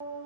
नमस्कार,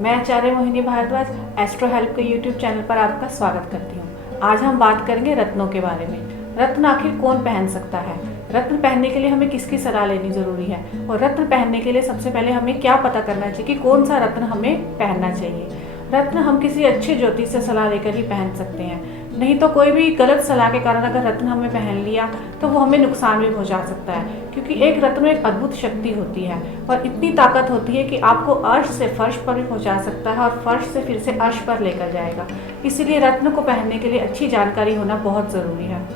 मैं आचार्य Mohini Bhardwaj astro help के यूट्यूब चैनल पर आपका स्वागत करती हूँ। आज हम बात करेंगे रत्नों के बारे में। रत्न आखिर कौन पहन सकता है, रत्न पहनने के लिए हमें किसकी सलाह लेनी जरूरी है और रत्न पहनने के लिए सबसे पहले हमें क्या पता करना चाहिए कि कौन सा रत्न हमें पहनना चाहिए। रत्न हम किसी अच्छे ज्योतिष से सलाह लेकर ही पहन सकते हैं, नहीं तो कोई भी गलत सलाह के कारण अगर रत्न हमें पहन लिया तो वो हमें नुकसान भी पहुंचा सकता है, क्योंकि एक रत्न में एक अद्भुत शक्ति होती है और इतनी ताकत होती है कि आपको अर्श से फर्श पर भी पहुंचा सकता है और फर्श से फिर से अर्श पर लेकर जाएगा। इसीलिए रत्न को पहनने के लिए अच्छी जानकारी होना बहुत ज़रूरी है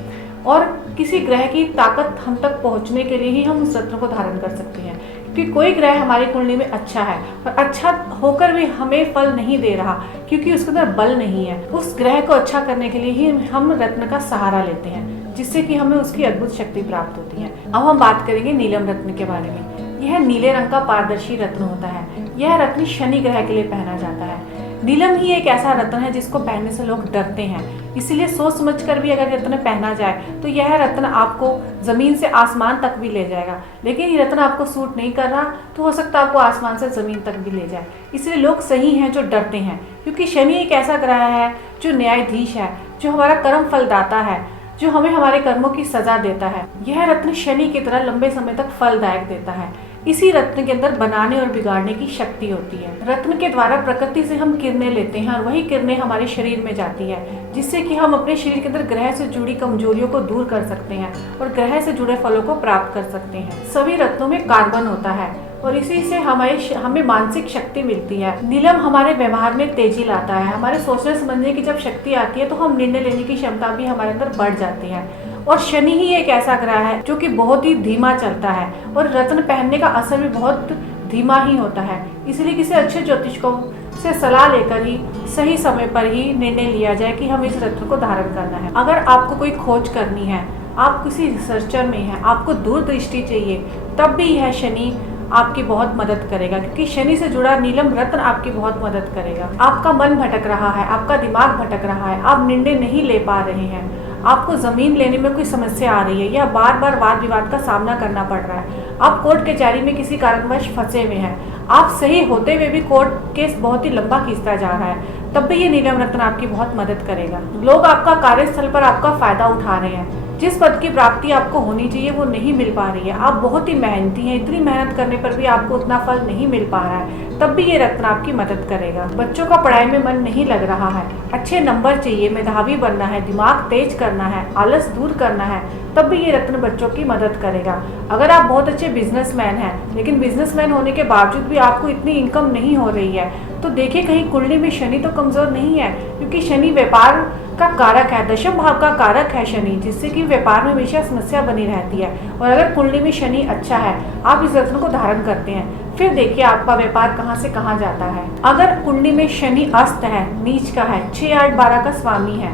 और किसी ग्रह की ताकत हम तक पहुंचने के लिए ही हम उस रत्न को धारण कर सकते हैं, क्योंकि कोई ग्रह हमारी कुंडली में अच्छा है और अच्छा होकर भी हमें फल नहीं दे रहा क्योंकि उसके अंदर बल नहीं है। उस ग्रह को अच्छा करने के लिए ही हम रत्न का सहारा लेते हैं, जिससे कि हमें उसकी अद्भुत शक्ति प्राप्त होती है। अब हम बात करेंगे नीलम रत्न के बारे में। यह नीले रंग का पारदर्शी रत्न होता है। यह रत्न शनि ग्रह के लिए पहना जाता है। नीलम ही एक ऐसा रत्न है जिसको पहनने से लोग डरते हैं, इसीलिए सोच समझकर भी अगर रत्न पहना जाए तो यह रत्न आपको जमीन से आसमान तक भी ले जाएगा। लेकिन ये रत्न आपको सूट नहीं कर रहा तो हो सकता है आपको आसमान से जमीन तक भी ले जाए। इसलिए लोग सही हैं जो डरते हैं, क्योंकि शनि एक ऐसा ग्रह है जो न्यायाधीश है, जो हमारा कर्म फलदाता है, जो हमें हमारे कर्मों की सजा देता है। यह रत्न शनि की तरह लंबे समय तक फलदायक देता है। इसी रत्न के अंदर बनाने और बिगाड़ने की शक्ति होती है। रत्न के द्वारा प्रकृति से हम किरणें लेते हैं और वही किरणें हमारे शरीर में जाती है, जिससे कि हम अपने शरीर के अंदर ग्रह से जुड़ी कमजोरियों को दूर कर सकते हैं और ग्रह से जुड़े फलों को प्राप्त कर सकते हैं। सभी रत्नों में कार्बन होता है और इसी से हमें मानसिक शक्ति मिलती है। नीलम हमारे व्यवहार में तेजी लाता है। हमारे सोचने समझने की जब शक्ति आती है तो हम निर्णय लेने की क्षमता भी हमारे अंदर बढ़ जाती है। और शनि ही एक ऐसा ग्रह है जो कि बहुत ही धीमा चलता है और रत्न पहनने का असर भी बहुत धीमा ही होता है। इसलिए किसी अच्छे ज्योतिष को से सलाह लेकर ही सही समय पर ही निर्णय लिया जाए कि हम इस रत्न को धारण करना है। अगर आपको कोई खोज करनी है, आप किसी रिसर्चर में हैं, आपको दूरदृष्टि चाहिए, तब भी यह शनि आपकी बहुत मदद करेगा, क्योंकि शनि से जुड़ा नीलम रत्न आपकी बहुत मदद करेगा। आपका मन भटक रहा है, आपका दिमाग भटक रहा है, आप निर्णय नहीं ले पा रहे हैं, आपको जमीन लेने में कोई समस्या आ रही है या बार बार वाद विवाद का सामना करना पड़ रहा है, आप कोर्ट कचहरी में किसी कारणवश फंसे हुए हैं, आप सही होते हुए भी कोर्ट केस बहुत ही लंबा खींचता जा रहा है, तब भी ये नीलम रत्न आपकी बहुत मदद करेगा। लोग आपका कार्यस्थल पर आपका फायदा उठा रहे हैं, जिस पद की प्राप्ति आपको होनी चाहिए वो नहीं मिल पा रही है, आप बहुत ही मेहनती हैं, इतनी मेहनत करने पर भी आपको उतना फल नहीं मिल पा रहा है, तब भी ये रत्न आपकी मदद करेगा। बच्चों का पढ़ाई में मन नहीं लग रहा है, अच्छे नंबर चाहिए, मेधावी बनना है, दिमाग तेज करना है, आलस दूर करना है, तब भी ये रत्न बच्चों की मदद करेगा। अगर आप बहुत अच्छे बिजनेसमैन हैं, लेकिन बिजनेसमैन होने के बावजूद भी आपको इतनी इनकम नहीं हो रही है, तो देखिए कहीं कुंडली में शनि तो कमजोर नहीं है, क्योंकि शनि व्यापार का कारक है, दशम भाव का कारक है शनि, जिससे कि व्यापार में हमेशा समस्या बनी रहती है। और अगर कुंडली में शनि अच्छा है, आप इस रत्न को धारण करते हैं, फिर देखिए आपका व्यापार कहाँ से कहाँ जाता है। अगर कुंडली में शनि अस्त है, नीच का है, 6, 8, 12 का स्वामी है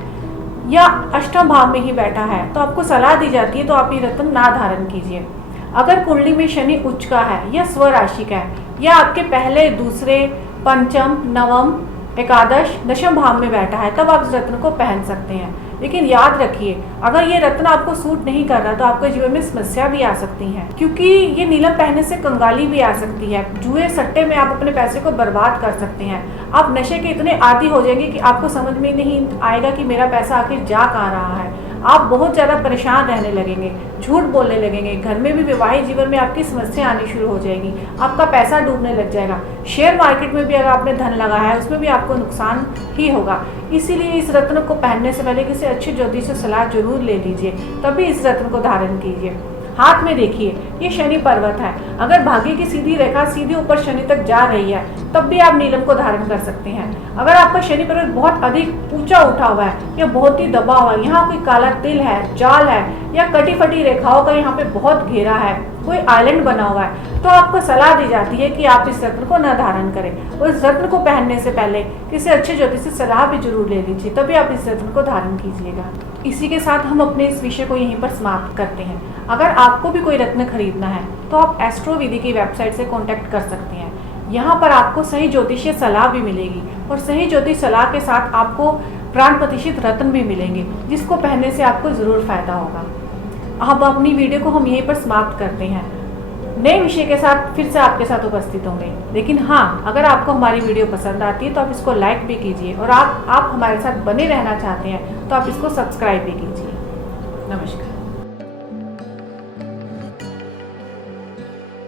या अष्टम भाव में ही बैठा है, तो आपको सलाह दी जाती है तो आप ये रत्न ना धारण कीजिए। अगर कुंडली में शनि उच्च का है या स्वराशि का है या आपके पहले, दूसरे, पंचम, नवम, एकादश, दशम भाव में बैठा है, तब आप इस रत्न को पहन सकते हैं। लेकिन याद रखिए, अगर ये रत्न आपको सूट नहीं कर रहा तो आपके जीवन में समस्या भी आ सकती है, क्योंकि ये नीलम पहनने से कंगाली भी आ सकती है। जुए सट्टे में आप अपने पैसे को बर्बाद कर सकते हैं। आप नशे के इतने आदी हो जाएंगे कि आपको समझ में नहीं आएगा कि मेरा पैसा आखिर जा कहाँ रहा है। आप बहुत ज़्यादा परेशान रहने लगेंगे, झूठ बोलने लगेंगे, घर में भी वैवाहिक जीवन में आपकी समस्या आनी शुरू हो जाएगी, आपका पैसा डूबने लग जाएगा। शेयर मार्केट में भी अगर आपने धन लगाया है उसमें भी आपको नुकसान ही होगा। इसीलिए इस रत्न को पहनने से पहले किसी अच्छे ज्योतिष से सलाह जरूर ले लीजिए, तभी इस रत्न को धारण कीजिए। हाथ में देखिए, ये शनि पर्वत है। अगर भाग्य की सीधी रेखा सीधे ऊपर शनि तक जा रही है, तब भी आप नीलम को धारण कर सकते हैं। अगर आपका शनि पर्वत बहुत अधिक ऊंचा उठा हुआ है या बहुत ही दबा हुआ है, यहाँ कोई काला तिल है, जाल है या कटी फटी रेखाओं का यहाँ पे बहुत घेरा है, कोई आइलैंड बना हुआ है, तो आपको सलाह दी जाती है कि आप इस रत्न को न धारण करें। और इस रत्न को पहनने से पहले किसी अच्छे ज्योतिष से सलाह भी जरूर ले लीजिए, तभी आप इस रत्न को धारण कीजिएगा। इसी के साथ हम अपने इस विषय को यहीं पर समाप्त करते हैं। अगर आपको भी कोई रत्न खरीदना है तो आप एस्ट्रो विधि की वेबसाइट से कॉन्टैक्ट कर सकते हैं। यहाँ पर आपको सही ज्योतिषीय सलाह भी मिलेगी और सही ज्योतिष सलाह के साथ आपको प्राण प्रतिष्ठित रत्न भी मिलेंगे, जिसको पहनने से आपको जरूर फायदा होगा। अब अपनी वीडियो को हम यहीं पर समाप्त करते हैं। नए विषय के साथ फिर से आपके साथ उपस्थित होंगे। लेकिन हाँ, अगर आपको हमारी वीडियो पसंद आती है तो आप इसको लाइक भी कीजिए, और आप हमारे साथ बने रहना चाहते हैं तो आप इसको सब्सक्राइब भी कीजिए। नमस्कार।